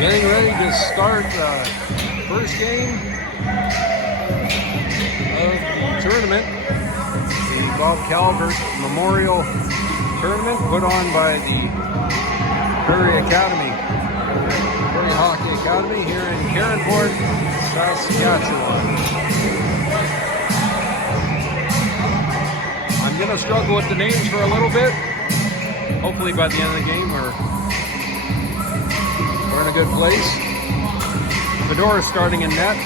Getting ready to start first game of the tournament, the Bob Calvert Memorial Tournament put on by the Prairie Academy, Prairie Hockey Academy here in Calvert, Saskatchewan. I'm going to struggle with the names for a little bit. Hopefully by the end of the game we're in a good place. Fedor is starting in net.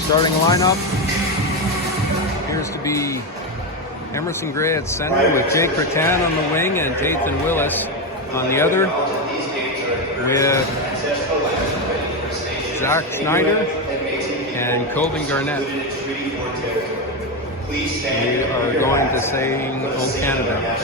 Starting lineup appears to be Emerson Gray at center with Jake Rattan on the wing and Tathan Willis on the other, with Zach Snyder and Colvin Garnett. We are going to sing O Canada.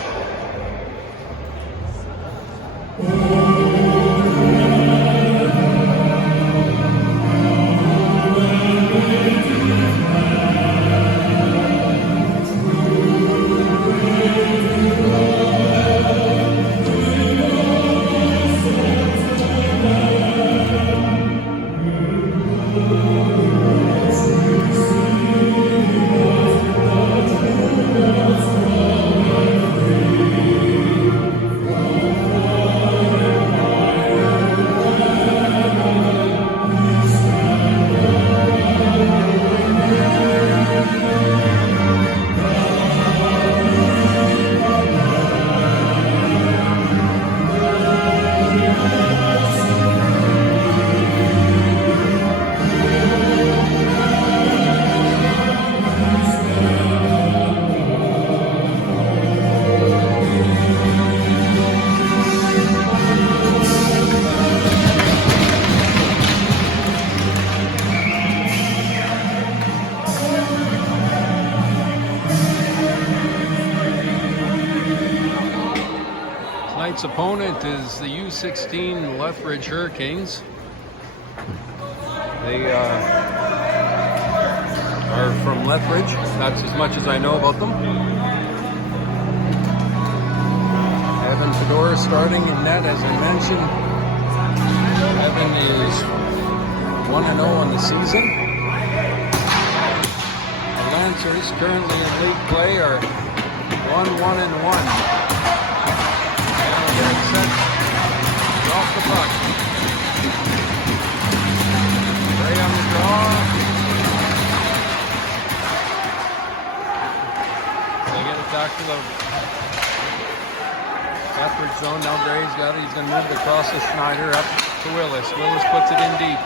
Tonight's opponent is the U16 Lethbridge Hurricanes. They are from Lethbridge. That's as much as I know about them. Evan Fedor starting in net, as I mentioned. Evan is 1-0 on the season. The Lancers, currently in league play, are 1-1-1. Set. Off the puck. Gray on the draw. They get it back to the Lethbridge zone. Now Gray's got it. He's going to move it across to Schneider up to Willis. Willis puts it in deep.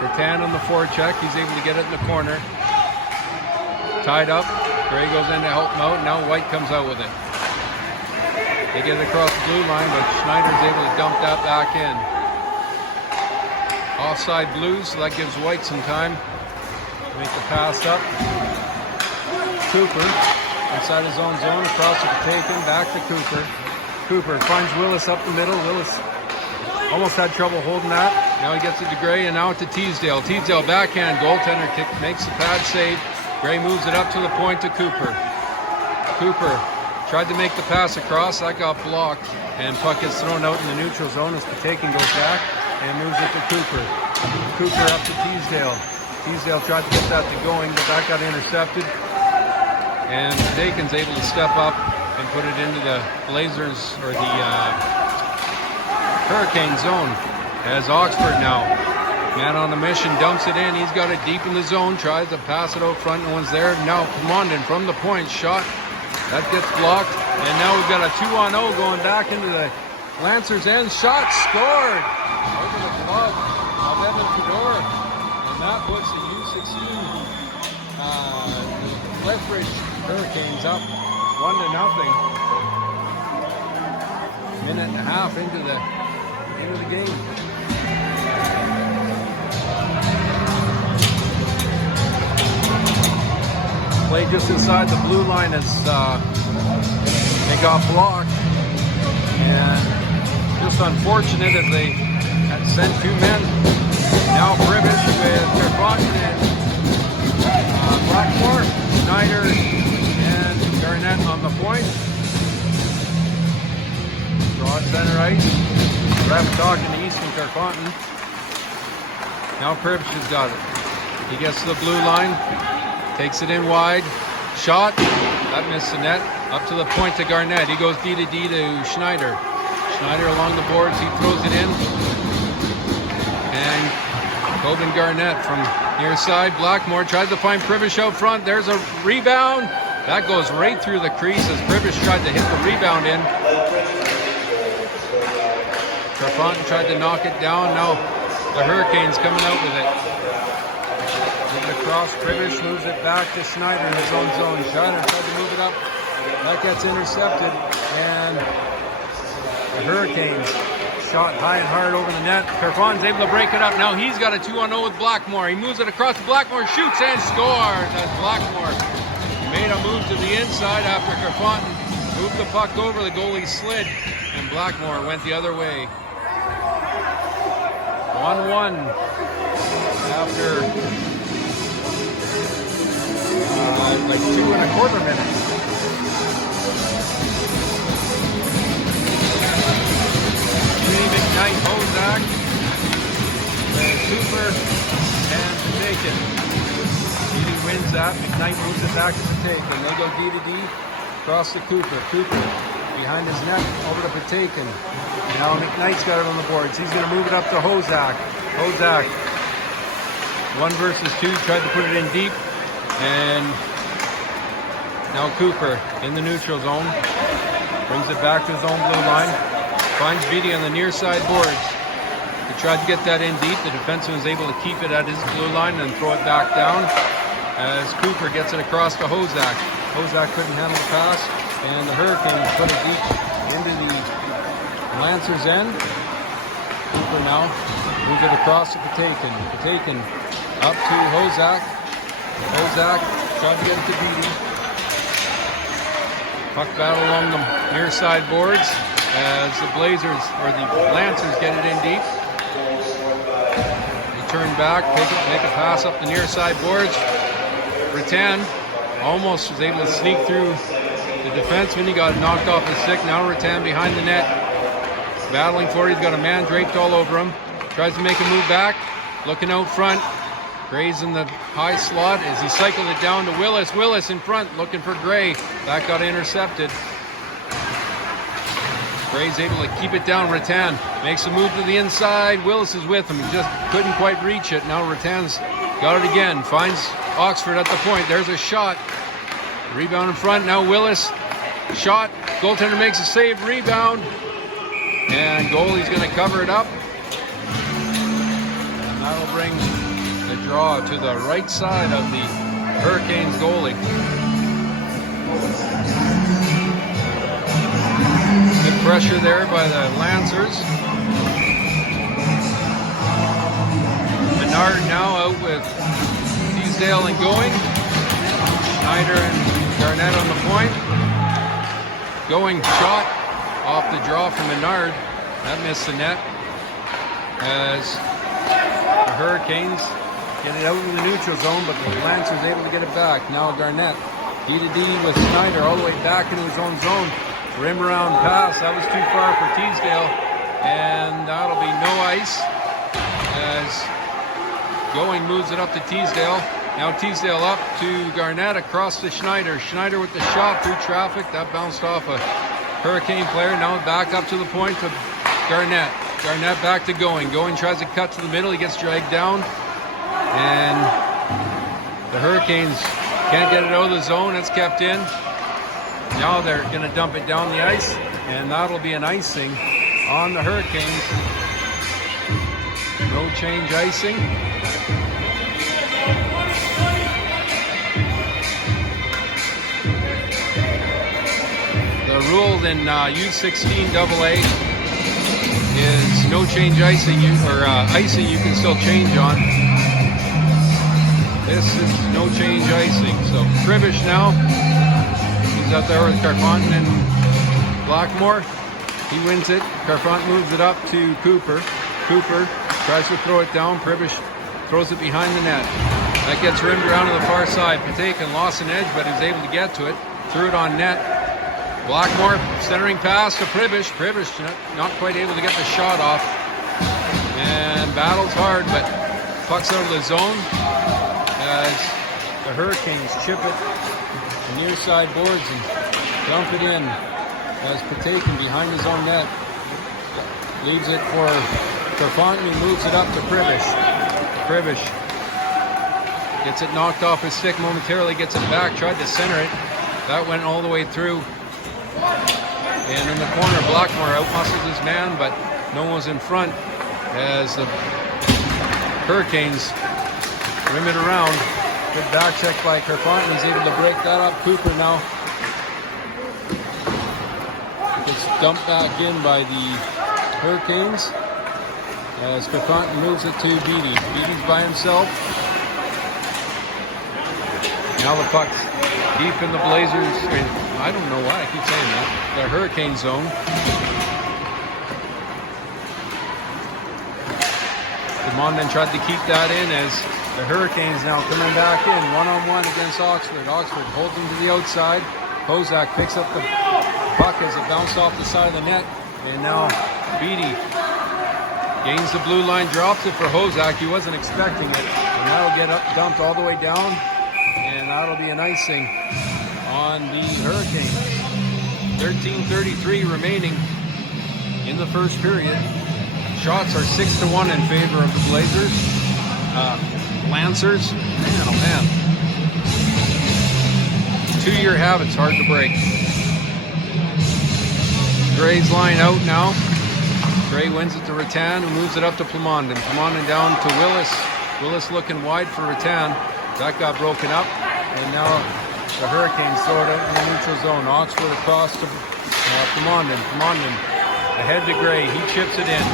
Rattan on the forecheck. He's able to get it in the corner. Tied up. Gray goes in to help him out. Now White comes out with it. They get it across the blue line, but Schneider's able to dump that back in. Offside Blues, so that gives White some time to make the pass up. Cooper, inside his own zone, across to Taken, back to Cooper. Cooper finds Willis up the middle. Willis almost had trouble holding that. Now he gets it to Gray, and now to Teasdale. Teasdale backhand, goaltender kick, makes the pad save. Gray moves it up to the point to Cooper. Cooper tried to make the pass across, that got blocked, and puck gets thrown out in the neutral zone as Patakin goes back and moves it to Cooper. Cooper up to Teasdale. Teasdale tried to get that to going, but that got intercepted. And Patakin's able to step up and put it into the Blazers, or the Hurricane zone. As Oxford now, man on the mission, dumps it in. He's got it deep in the zone, tries to pass it out front, no one's there. Now Mondin from the point, shot. That gets blocked, and now we've got a 2-on-0 going back into the Lancers' end. Shot scored over the glove of Evan Fedor, and that puts the U16 Lethbridge Hurricanes up 1-0. Minute and a half into the game. Play just inside the blue line as they got blocked, and just unfortunate as they had sent two men. Now British with Kerfoxen and Blackmore, Schneider and Garnett on the point. Draw on center ice. Ref talking to Easton Carfonten. Now Pribish has got it. He gets to the blue line, takes it in wide. Shot, that missed the net. Up to the point to Garnett. He goes D to D to Schneider. Schneider along the boards, he throws it in. And Coben Garnett from near side. Blackmore tries to find Pribish out front. There's a rebound. That goes right through the crease as Pribish tried to hit the rebound in. Carfonten tried to knock it down. Now the Hurricanes coming out with it. Moving across, Pribish moves it back to Schneider in his own zone. Schneider tried to move it up. That gets intercepted. And the Hurricanes shot high and hard over the net. Carfonten's able to break it up. Now he's got a 2-on-0 with Blackmore. He moves it across to Blackmore, shoots and scores. That's Blackmore. Made a move to the inside after Carfonten moved the puck over. The goalie slid, and Blackmore went the other way. 1-1 after like 2.25 minutes. McKnight, Hozak, Cooper, and Patakin. He wins that. McKnight moves it back to Patakin. They go D to D, across to Cooper. Cooper behind his net, over to Patakin. Now McKnight's got it on the boards. He's going to move it up to Hozak. Hozak, 1 versus 2, tried to put it in deep. And now Cooper in the neutral zone. Brings it back to his own blue line. Finds Beatty on the near side boards. He tried to get that in deep. The defenseman was able to keep it at his blue line and throw it back down as Cooper gets it across to Hozak. Hozak couldn't handle the pass, and the Hurricanes put it deep into the Lancers' end. Cooper now moves it across to Patakin. Patakin up to Hozak. Hozak trying to get it to Beatty. Puck battle along the near side boards as the Blazers, or the Lancers, get it in deep. They turn back, make a pass up the near side boards. Rattan almost was able to sneak through the defenseman. He got knocked off his stick. Now Rattan behind the net, battling for it. He's got a man draped all over him. Tries to make a move back, looking out front. Gray's in the high slot as he cycled it down to Willis. Willis in front, looking for Gray. That got intercepted. Gray's able to keep it down. Rattan makes a move to the inside. Willis is with him. He just couldn't quite reach it. Now Rattan's got it again. Finds Oxford at the point. There's a shot. Rebound in front. Now Willis. Shot. Goaltender makes a save. Rebound. And goalie's going to cover it up. And that'll bring the draw to the right side of the Hurricanes goalie. Good pressure there by the Lancers. Menard now out with Teasdale and Going. Schneider and Garnett on the point. Going shot off the draw from Menard. That missed the net as the Hurricanes get it out in the neutral zone, but the Lancers able to get it back. Now Garnett, D to D with Schneider all the way back into his own zone. Rim around pass, that was too far for Teasdale, and that'll be no ice as Going moves it up to Teasdale. Now Teasdale up to Garnett, across to Schneider. Schneider with the shot through traffic, that bounced off a Hurricane player. Now back up to the point to Garnett. Garnett back to Going. Going tries to cut to the middle, he gets dragged down, and the Hurricanes can't get it out of the zone. It's kept in. Now they're going to dump it down the ice, and that'll be an icing on the Hurricanes. No change icing. The rule in U16 AA is no change icing, icing you can still change on. This is no change icing. So Pribish now. He's up there with Carfonten and Blackmore. He wins it. Carfonten moves it up to Cooper. Cooper tries to throw it down. Pribish throws it behind the net. That gets rimmed around to the far side. Patakin lost an edge, but he was able to get to it. Threw it on net. Blackmore centering pass to Pribish. Pribish not quite able to get the shot off. And battles hard, but puck's out of the zone as the Hurricanes chip it to near side boards and dump it in as Patakin behind his own net. Leaves it for Fontenay, moves it up to Pribish. Pribish gets it knocked off his stick momentarily, gets it back, tried to center it. That went all the way through. And in the corner, Blackmore outmuscles his man, but no one was in front as the Hurricanes rim it around. Good back check by Kerfontein. He's able to break that up. Cooper now gets dumped back in by the Hurricanes as Kerfontein moves it to Beattie. Beattie's by himself. Now the puck's deep in the Blazers. I don't know why I keep saying that. The Hurricane zone. Mondon tried to keep that in as the Hurricanes now coming back in one-on-one against Oxford. Oxford holds him to the outside. Hozak picks up the puck as it bounced off the side of the net. And now Beattie gains the blue line, drops it for Hozak. He wasn't expecting it. And that'll get up, dumped all the way down. And that'll be an icing on the Hurricanes. 13:33 remaining in the first period. Shots are 6-1 in favor of the Blazers. Lancers, man, oh man. Two-year habits, hard to break. Gray's line out now. Gray wins it to Rattan, who moves it up to Plamondon. Plamondon down to Willis. Willis looking wide for Rattan. That got broken up. And now the Hurricanes throw it out in the neutral zone. Oxford across to Plamondon. Plamondon ahead to Gray. He chips it in.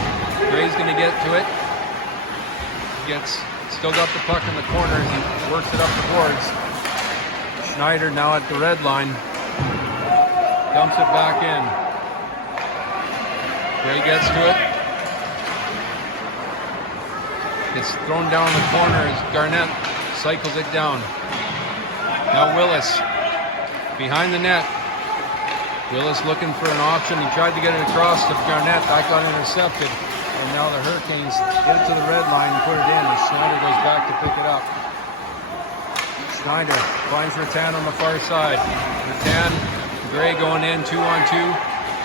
Gray's going to get to it. Still got the puck in the corner. He works it up the boards. Schneider now at the red line. Dumps it back in. Gray gets to it. It's thrown down the corner as Garnett cycles it down. Now Willis behind the net. Willis looking for an option. He tried to get it across to Garnett. That got intercepted. And now the Hurricanes get it to the red line and put it in. And Schneider goes back to pick it up. Schneider finds Rattan on the far side. Rattan, Gray going in 2-on-2.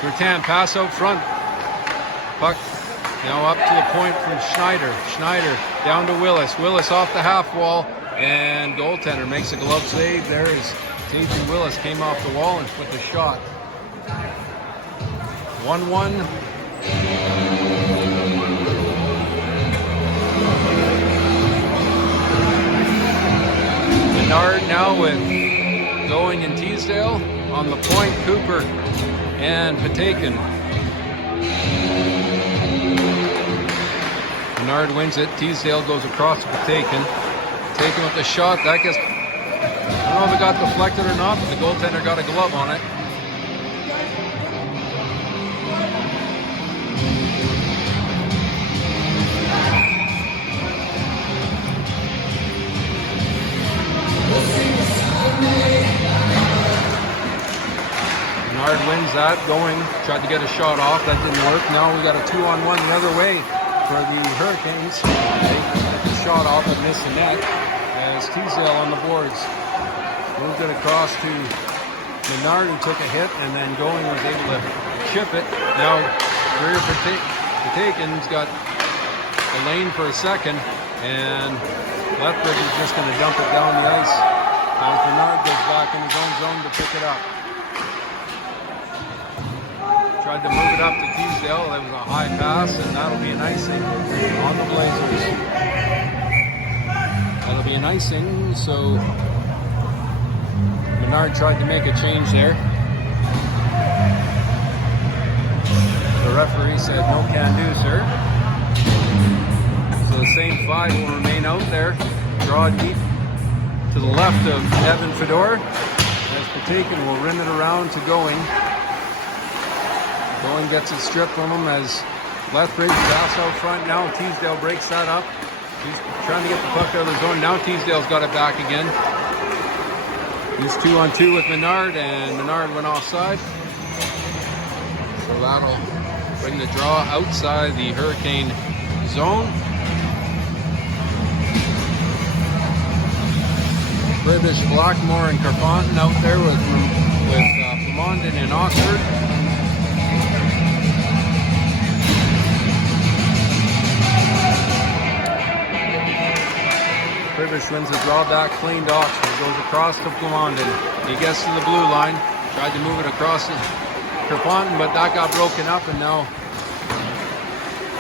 Rattan pass out front. Puck now up to the point from Schneider. Schneider down to Willis. Willis off the half wall. And goaltender makes a glove save. There is T.J. Willis came off the wall and put the shot. 1-1. Menard now with going in Teasdale. On the point, Cooper and Patakin. Menard wins it. Teasdale goes across to Patakin. Patakin with the shot. That gets, I don't know if it got deflected or not, but the goaltender got a glove on it. Menard wins that, going, tried to get a shot off, that didn't work. Now we got a 2-on-1 the other way for the Hurricanes. They get the shot off and miss the net as Teasdale on the boards. Moved it across to Menard, who took a hit, and then going was able to chip it. Now Greer Patakin's got the lane for a second, and Lethbridge is just going to dump it down the ice. As Menard goes back in his own zone to pick it up. Tried to move it up to Teasdale. That was a high pass, and that'll be an icing on the Blazers. That'll be an icing, so Menard tried to make a change there. The referee said, no can do, sir. So the same five will remain out there. Draw deep to the left of Evan Fedor, as Patakin will rim it around to Going. Going gets it stripped from him as Lethbridge pass out front. Now Teasdale breaks that up. He's trying to get the puck out of the zone. Now Teasdale's got it back again. He's 2-on-2 with Menard, and Menard went offside. that'll bring the draw outside the Hurricane zone. British, Blackmore, and Carfontaine out there with London and Oxford. Privish wins the draw back, clean to Oxford, goes across to London. He gets to the blue line, tried to move it across to Carfontaine, but that got broken up, and now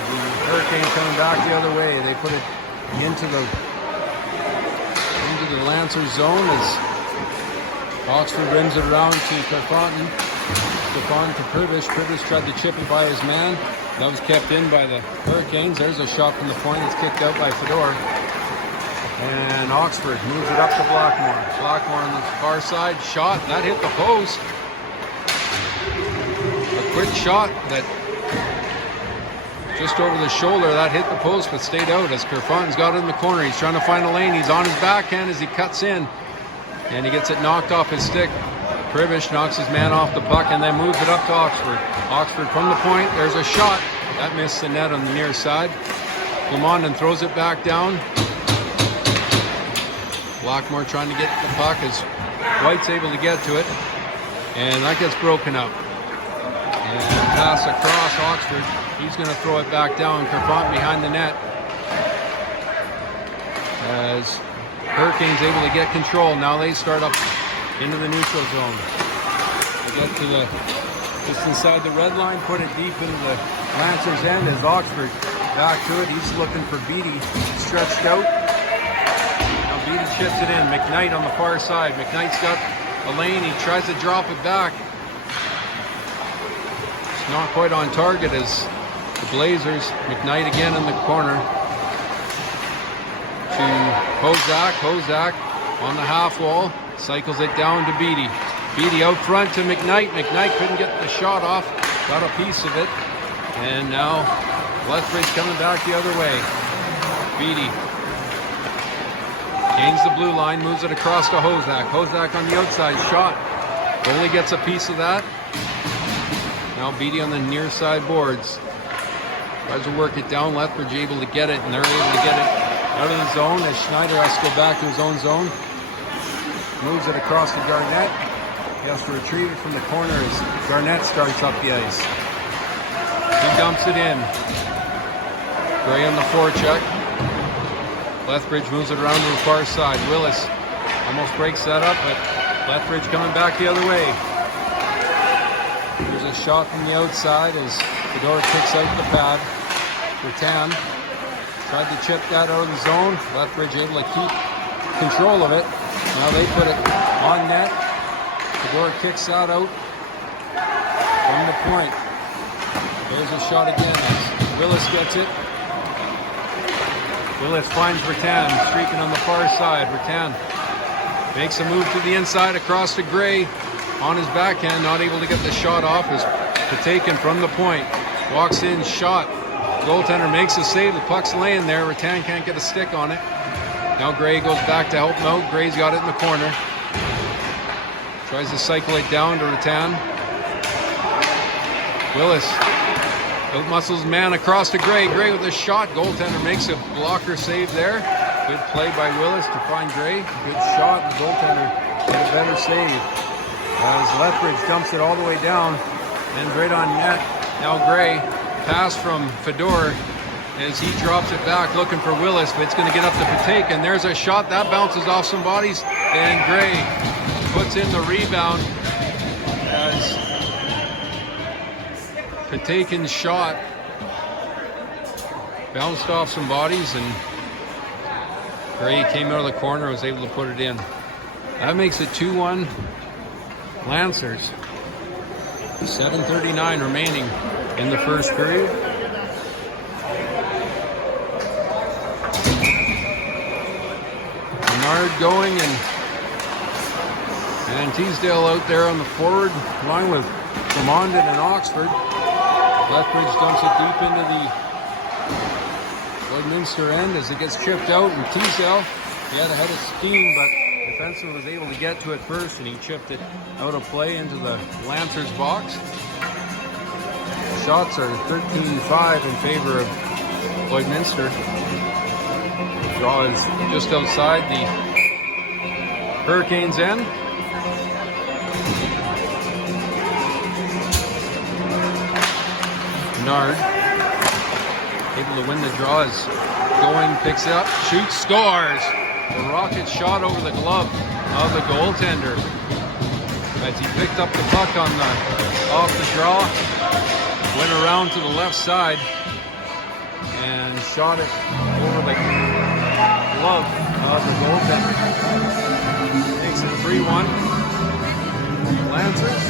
the Hurricane coming back the other way. They put it into the Lancer zone as Oxford rims it around to Carfontaine. Carfontaine to Privish. Privish tried to chip it by his man. That was kept in by the Hurricanes. There's a shot from the point. It's kicked out by Fedor. And Oxford moves it up to Blackmore. Blackmore on the far side. Shot. That hit the post. A quick shot that just over the shoulder. That hit the post but stayed out as Carfontaine's got it in the corner. He's trying to find a lane. He's on his backhand as he cuts in. And he gets it knocked off his stick. Privish knocks his man off the puck and then moves it up to Oxford. Oxford from the point. There's a shot. That missed the net on the near side. Clemondon throws it back down. Blackmore trying to get the puck as White's able to get to it. And that gets broken up. And pass across Oxford. He's going to throw it back down. Carfontaine behind the net. As Hurricane's able to get control. Now they start up into the neutral zone. They get to just inside the red line, put it deep into the Lancers' end as Oxford back to it. He's looking for Beattie, stretched out. Now Beattie chips it in. McKnight on the far side. McKnight's got a lane. He tries to drop it back. It's not quite on target as the Blazers. McKnight again in the corner to Hozak. Hozak on the half wall. Cycles it down to Beattie. Beattie out front to McKnight. McKnight couldn't get the shot off. Got a piece of it. And now Lethbridge coming back the other way. Beattie gains the blue line. Moves it across to Hozak. Hozak on the outside. Shot. Only gets a piece of that. Now Beattie on the near side boards. Tries to work it down. Lethbridge able to get it. And they're able to get it out of the zone as Schneider has to go back to his own zone. Moves it across to Garnett. He has to retrieve it from the corner as Garnett starts up the ice. He dumps it in. Gray on the forecheck. Lethbridge moves it around to the far side. Willis almost breaks that up, but Lethbridge coming back the other way. There's a shot from the outside as Fedor kicks out the pad. Rattan tried to chip that out of the zone. Lethbridge able to keep control of it. Now they put it on net. Fedor kicks that out from the point. There's a shot again as Willis gets it. Willis finds Rattan streaking on the far side. Rattan makes a move to the inside across to Gray on his backhand. Not able to get the shot off as Taken from the point. Walks in, shot. Goaltender makes a save. The puck's laying there. Rattan can't get a stick on it. Now Gray goes back to help him out. Gray's got it in the corner. Tries to cycle it down to Rattan. Willis out-muscles man across to Gray. Gray with a shot. Goaltender makes a blocker save there. Good play by Willis to find Gray. Good shot. The goaltender did a better save. As Lethbridge dumps it all the way down and right on net. Now Gray, pass from Fedor as he drops it back looking for Willis, but it's going to get up to Patakin. There's a shot that bounces off some bodies, and Gray puts in the rebound as Patakin's shot bounced off some bodies, and Gray came out of the corner and was able to put it in. That makes it 2-1 Lancers. 7:39 remaining in the first period. Bernard going and Teasdale out there on the forward line with Clemondon and Oxford. Lethbridge dumps it deep into the Lloydminster end as it gets chipped out, and Teasdale, he had a head of steam, but defenseman was able to get to it first, and he chipped it out of play into the Lancers box. shots are 13-5 in favor of Lloydminster. Draw is just outside the Hurricanes' end. Nard able to win the draw, is going, picks it up, shoots, scores. A rocket shot over the glove of the goaltender as he picked up the puck on the off the draw, went around to the left side and shot it over the glove of the goaltender. Makes it 3-1. Lancers.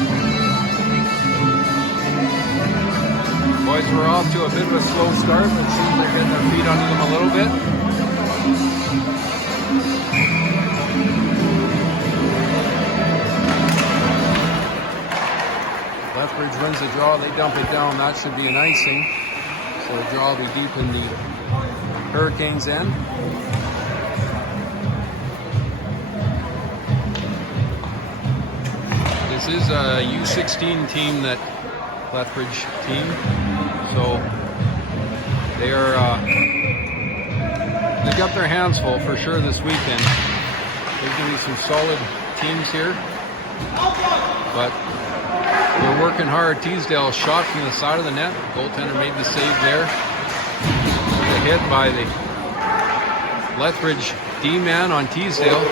Boys were off to a bit of a slow start, but it seems they're getting their feet under them a little bit. Lethbridge wins the draw, they dump it down. That should be an icing. So the draw will be deep in the Hurricanes' end. This is a U16 team, that Lethbridge team. So they are they've got their hands full for sure this weekend. There's going to be some solid teams here, but they're working hard. Teasdale shot from the side of the net. Goaltender made the save there. The hit by the Lethbridge D-man on Teasdale.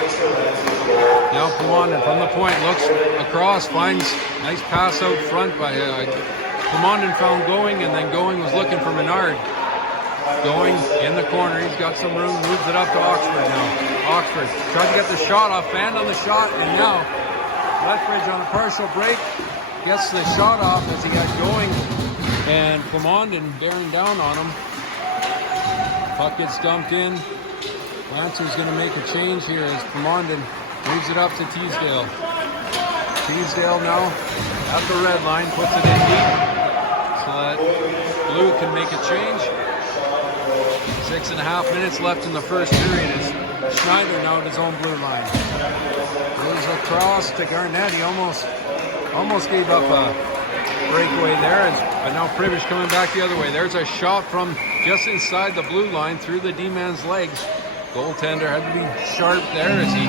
Now Plamondon from the point, looks across, finds nice pass out front by Plamondon, found Going, and then Going was looking for Menard. Going in the corner, he's got some room, moves it up to Oxford now. Oxford tries to get the shot off, banned on the shot, and now Lethbridge on a partial break gets the shot off as he got Going, and Plamondon bearing down on him. Puck gets dumped in. Lancers going to make a change here as Plamondon moves it up to Teasdale. Teasdale now at the red line, puts it in deep so that Blue can make a change. 6.5 minutes left in the first period as Schneider now at his own blue line. Goes across to Garnett. He almost gave up a breakaway there, but now Privish coming back the other way. There's a shot from just inside the blue line through the D-man's legs. Goaltender had to be sharp there as he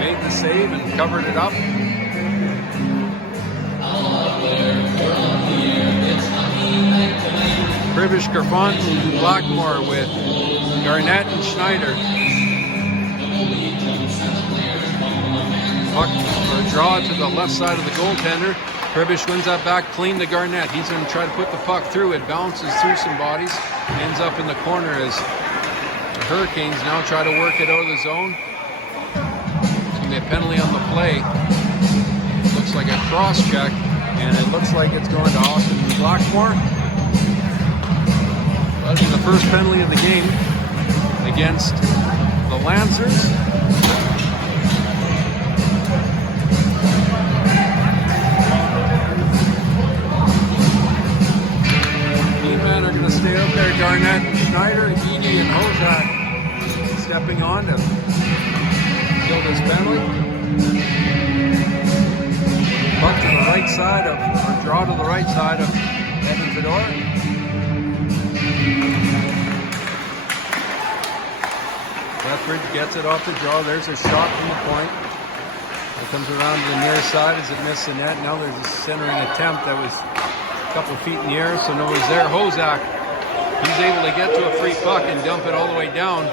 made the save and covered it up. Privish, Kerfont, Blackmore with Garnett and Schneider. Puck or draw to the left side of the goaltender. Privish wins that back clean to Garnett. He's going to try to put the puck through. It bounces through some bodies, ends up in the corner as the Hurricanes now try to work it out of the zone. It's going to be a penalty on the play. Looks like a cross check, and it looks like it's going to Austin Blackmore. That'll be the first penalty of the game against the Lancers. D-men are going to stay up there. Garnett, Schneider, Edie, and Hozak stepping on to kill this penalty. Puck to the right side of, or draw to the right side of Evan Fedor. Lethbridge gets it off the draw. There's a shot from the point. It comes around to the near side as it missed the net. Now there's a centering attempt that was a couple feet in the air, so nobody's there. Hozak, he's able to get to a free puck and dump it all the way down.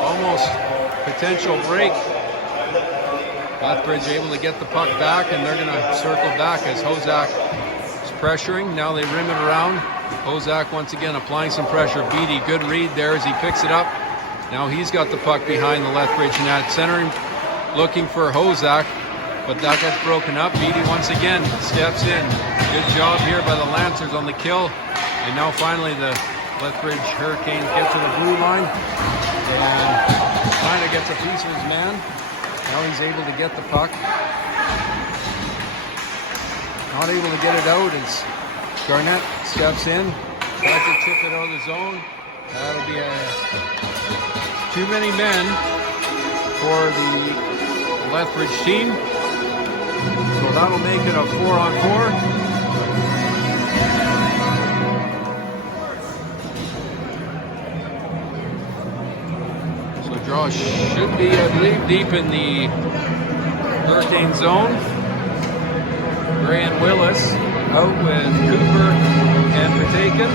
Almost potential break. Lethbridge able to get the puck back, and they're going to circle back as Hozak is pressuring. Now they rim it around. Hozak once again applying some pressure. Beatty, good read there as he picks it up. Now he's got the puck behind the Lethbridge net. Centering, looking for Hozak, but that gets broken up. Beatty once again steps in. Good job here by the Lancers on the kill. And now finally the Lethbridge Hurricanes get to the blue line. And Schneider gets a piece of his man. Now he's able to get the puck. Not able to get it out as Garnett steps in. Tries to chip it out of the zone. That'll be too many men for the Lethbridge team. So that'll make it a 4-on-4. Draw should be, I believe, deep in the Hurricane zone. Gray and Willis out with Cooper and Patakin.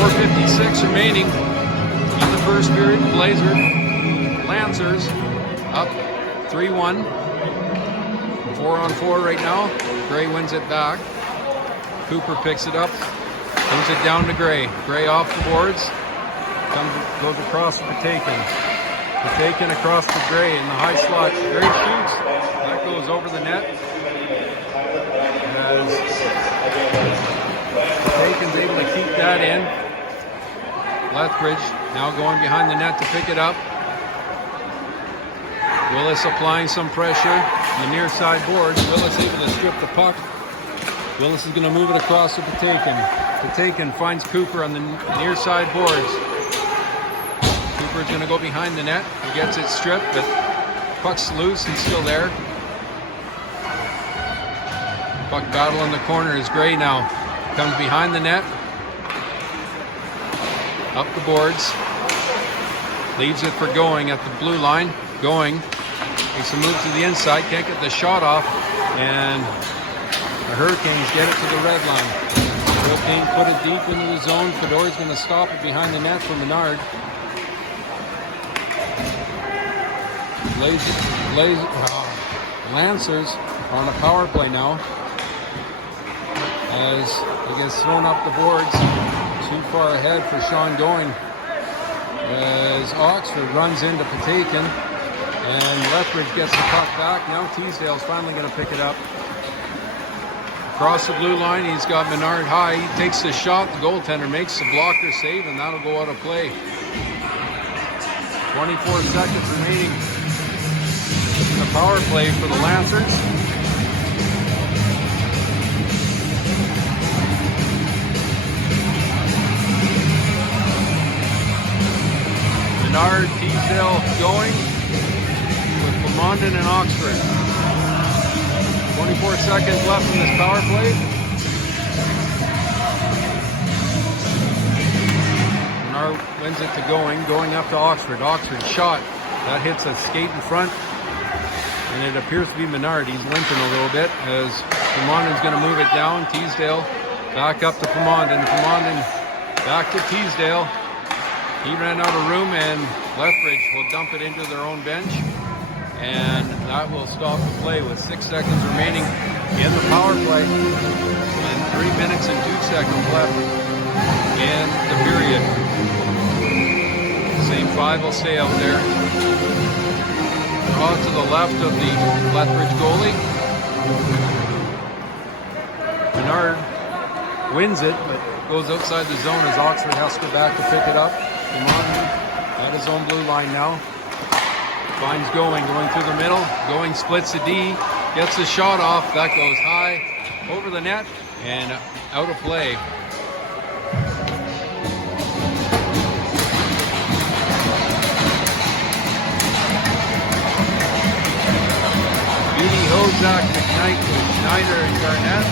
4:56 remaining in the first period. Lancers up 3-1. 4-on-4 right now. Gray wins it back. Cooper picks it up. Moves it down to Gray. Gray off the boards. Goes across to Patakin. Patakin across to Gray in the high slot. Gray shoots. That goes over the net. As Patakin's able to keep that in. Lethbridge now going behind the net to pick it up. Willis applying some pressure on the near side boards. Willis able to strip the puck. Willis is going to move it across to Patakin. Patakin finds Cooper on the near side boards. Cooper's going to go behind the net. He gets it stripped, but puck's loose and still there. Puck battle in the corner is Gray now. Comes behind the net. Up the boards. Leaves it for Going at the blue line. Going. Makes a move to the inside. Can't get the shot off. And the Hurricanes get it to the red line. Hurricanes put it deep into the zone. Fedore's going to stop it behind the net for Menard. Lancers on a power play now. As he gets thrown up the boards. Too far ahead for Sean Going. As Oxford runs into Patakin. And Lethbridge gets the puck back. Now Teasdale's finally going to pick it up. Across the blue line, he's got Menard high. He takes the shot. The goaltender makes the blocker save, and that'll go out of play. 24 seconds remaining in the power play for the Lancers. Menard, Teasdale Going with Lamondon and Oxford. 24 seconds left in this power play. Menard wins it to Going up to Oxford. Oxford shot. That hits a skate in front. And it appears to be Menard. He's limping a little bit as Pomondon's going to move it down. Teasdale back up to Pomondon. Pomondon back to Teasdale. He ran out of room and Lethbridge will dump it into their own bench. And that will stop the play with 6 seconds remaining in the power play and 3 minutes and 2 seconds left in the period. Same five will stay out there. Draw to the left of the Lethbridge goalie. Menard wins it, but goes outside the zone as Oxford has to go back to pick it up. Pomondon at his own blue line now. Finds Going through the middle. Going splits the D, gets the shot off. That goes high over the net and out of play. Beatty, Hozak, McKnight, Schneider, and Garnett.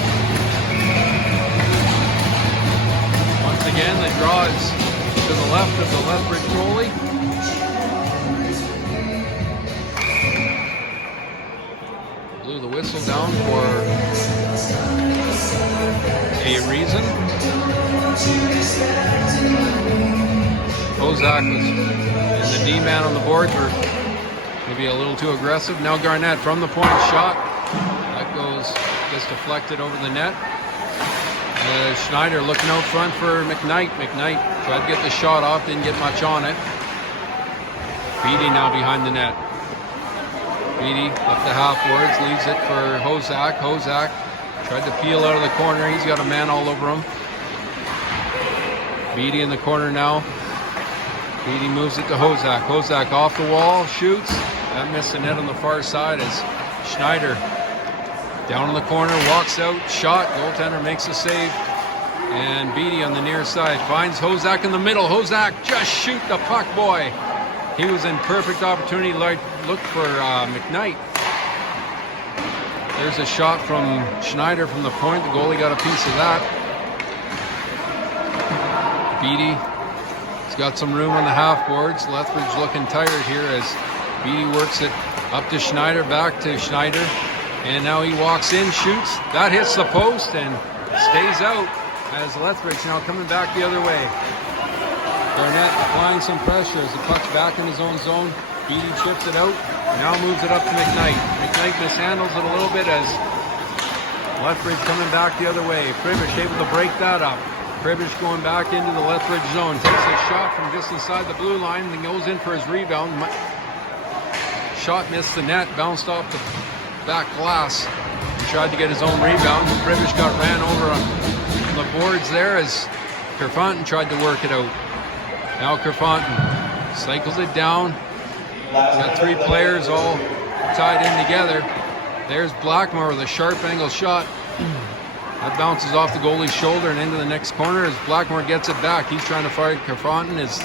Once again, the draw is to the left of the Lethbridge goalie. Blew the whistle down for a reason. Hozak was and the D-man on the boards were maybe a little too aggressive. Now Garnett from the point shot. That gets deflected over the net. Schneider looking out front for McKnight. McKnight tried to get the shot off, didn't get much on it. Beatty now behind the net. Beatty up the half boards, leaves it for Hozak. Hozak tried to peel out of the corner. He's got a man all over him. Beatty in the corner now. Beatty moves it to Hozak. Hozak off the wall, shoots. That missed the net on the far side as Schneider down in the corner, walks out, shot. Goaltender makes a save. And Beatty on the near side finds Hozak in the middle. Hozak just shoot the puck, boy. He was in perfect opportunity. Looked for McKnight. There's a shot from Schneider from the point. The goalie got a piece of that. Beatty He's got some room on the half boards. Lethbridge looking tired here as Beatty works it up to Schneider, back to Schneider. And now he walks in, shoots. That hits the post and stays out as Lethbridge now coming back the other way. Garnett applying some pressure as the puck's back in his own zone. Beatty chips it out, now moves it up to McKnight. McKnight mishandles it a little bit as Lethbridge coming back the other way. Pribish able to break that up. Pribish going back into the Lethbridge zone. Takes a shot from just inside the blue line and goes in for his rebound. Shot missed the net, bounced off the back glass. He tried to get his own rebound. Pribish got ran over on the boards there as Kerfonten tried to work it out. Now Kerfonten cycles it down. Got three players all tied in together. There's Blackmore with a sharp angle shot. That bounces off the goalie's shoulder and into the next corner as Blackmore gets it back. He's trying to fire Kerfonten as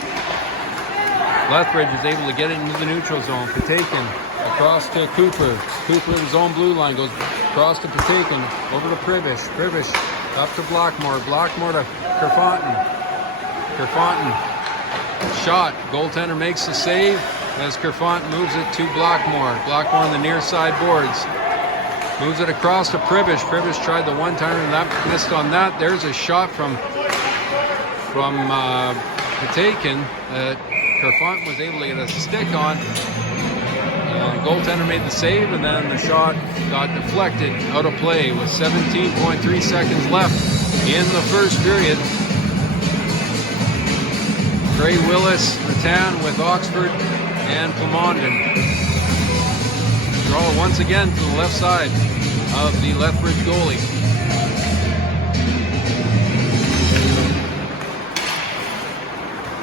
Lethbridge is able to get it into the neutral zone. Patakin across to Cooper. Cooper at his own blue line goes across to Patakin. Over to Pribish. Pribish up to Blackmore. Blackmore to Kerfonten. Kerfonten shot. Goaltender makes the save as Kerfonten moves it to Blackmore. Blackmore on the near side boards. Moves it across to Pribish. Pribish tried the one-timer and that missed on that. There's a shot from Patakin that Kerfonten was able to get a stick on. Goaltender made the save and then the shot got deflected out of play with 17.3 seconds left in the first period. Gray, Willis, Rattan with Oxford and Plamondon. Draw once again to the left side of the Lethbridge goalie.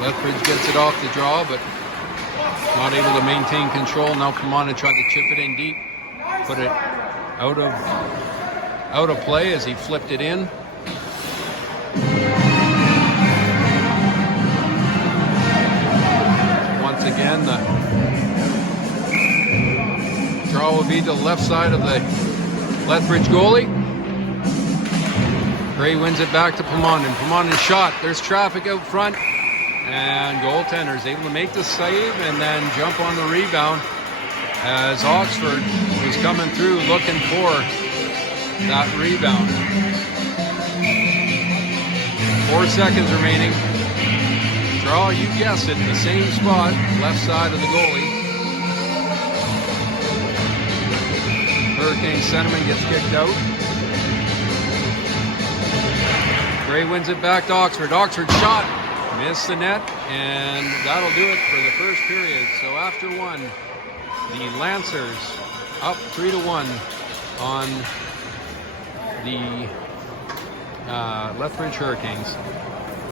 Lethbridge gets it off the draw, but not able to maintain control. Now Plamondon tried to chip it in deep, put it out of play as he flipped it in. Once again, the draw will be to the left side of the Lethbridge goalie. Gray wins it back to Plamondon. Plamondon shot. There's traffic out front. And goaltender is able to make the save and then jump on the rebound as Oxford was coming through looking for that rebound. 4 seconds remaining. Draw, you guessed it, the same spot, left side of the goalie. Hurricane Sentiment gets kicked out. Gray wins it back to Oxford. Oxford shot. Missed the net, and that'll do it for the first period. So after one, the Lancers up 3-1 on the Lethbridge Hurricanes.